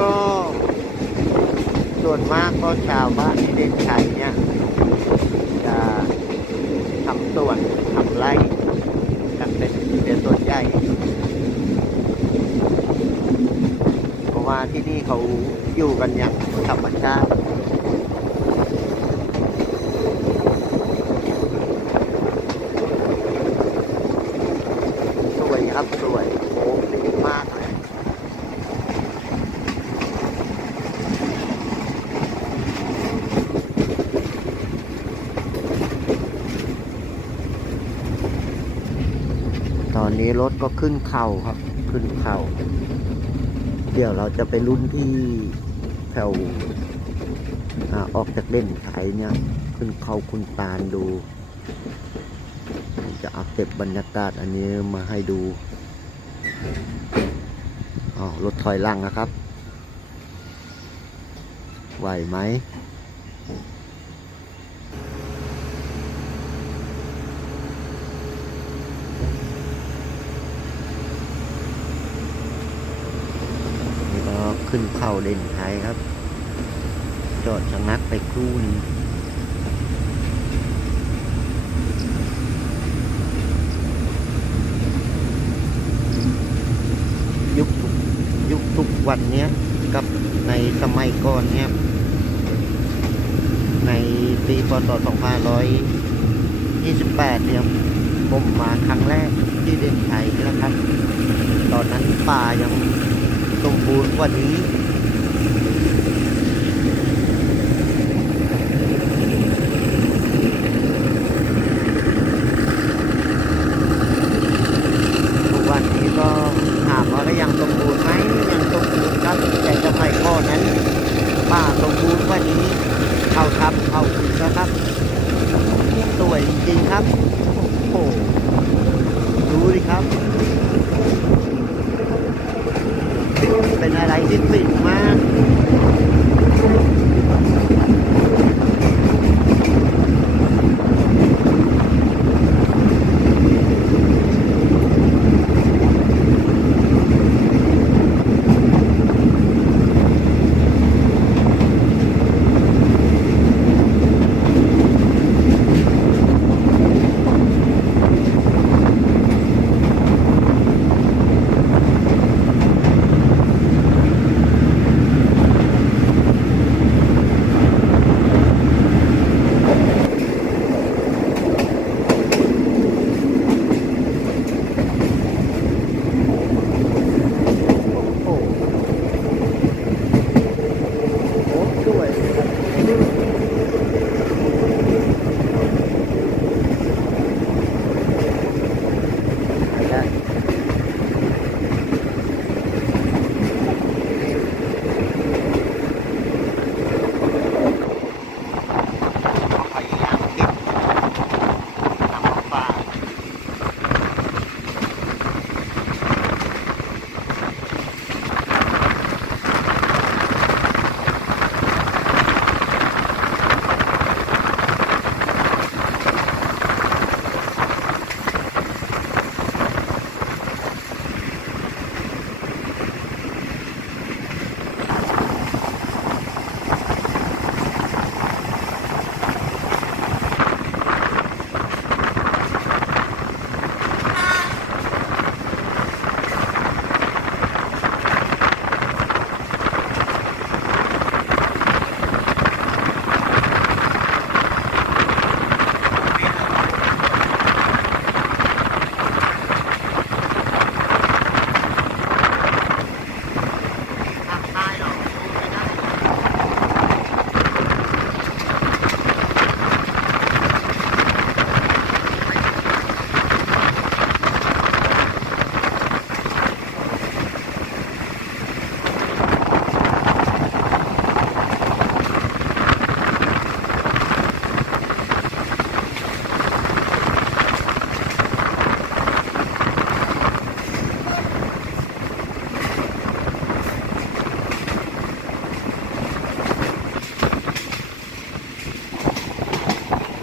ก็ส่วนมากก็ชาวบ้านที่เด่นชัยเนี่ยจะทำสวนทำไร่กันเป็นเป็นส่วนใหญ่เพราะว่าที่นี่เขาอยู่กันอย่างธรรมชาติ สวยครับสวยโอ้ดีมากเลย ตอ นนี้รถก็ขึ้นเข่าครับ ขึ้นเข่า เดี๋ยวเราจะไปรุ่นที่แถวออกจากเล่นไถเนี่ย ขึ้นเขาคุณตาลดู จะเอาเก็บบรรยากาศอันนี้มาให้ดูอ๋อรถถอยหลังนะครับ ไหวไหม นี่ก็ ขึ้นเข้าเด่นไทยครับ จอดชะงักไปครู่นึงยุคทุกยุคทุกวันเนี้ยกับในสมัยก่อนเนี้ยในปีพศ2528เนี่ยผมมาครั้งแรกที่เด่นไทยนี่แหละครับ ตอนนั้นป่ายัง มบูรณ์กว่านี้ ทุกวันนี้ก็ถามว่าก็ยังสมบูรณ์ไหมยังสมบูรณ์ครับ แต่สมัยก่อนนั้นป่าสมบูรณ์กว่านี้ เข้าทับเข้าถึงนะครับสวยจริงๆครับ โอ้โหดูดิครับ เป็นอะไรที่ฟินมาก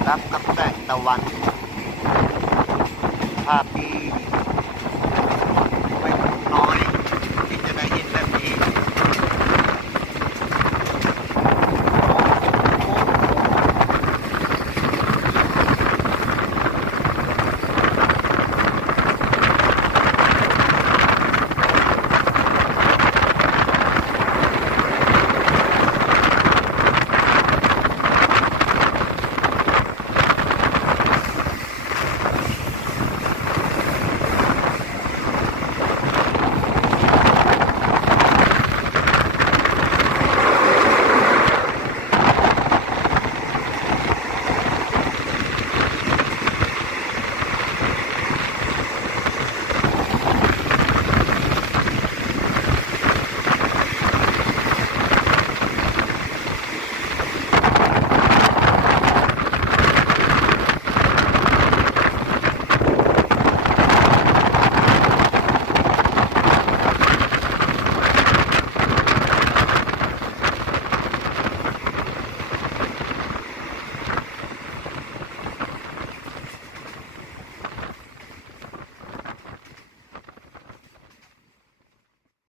รับกับแสงตะวัน ภาพที่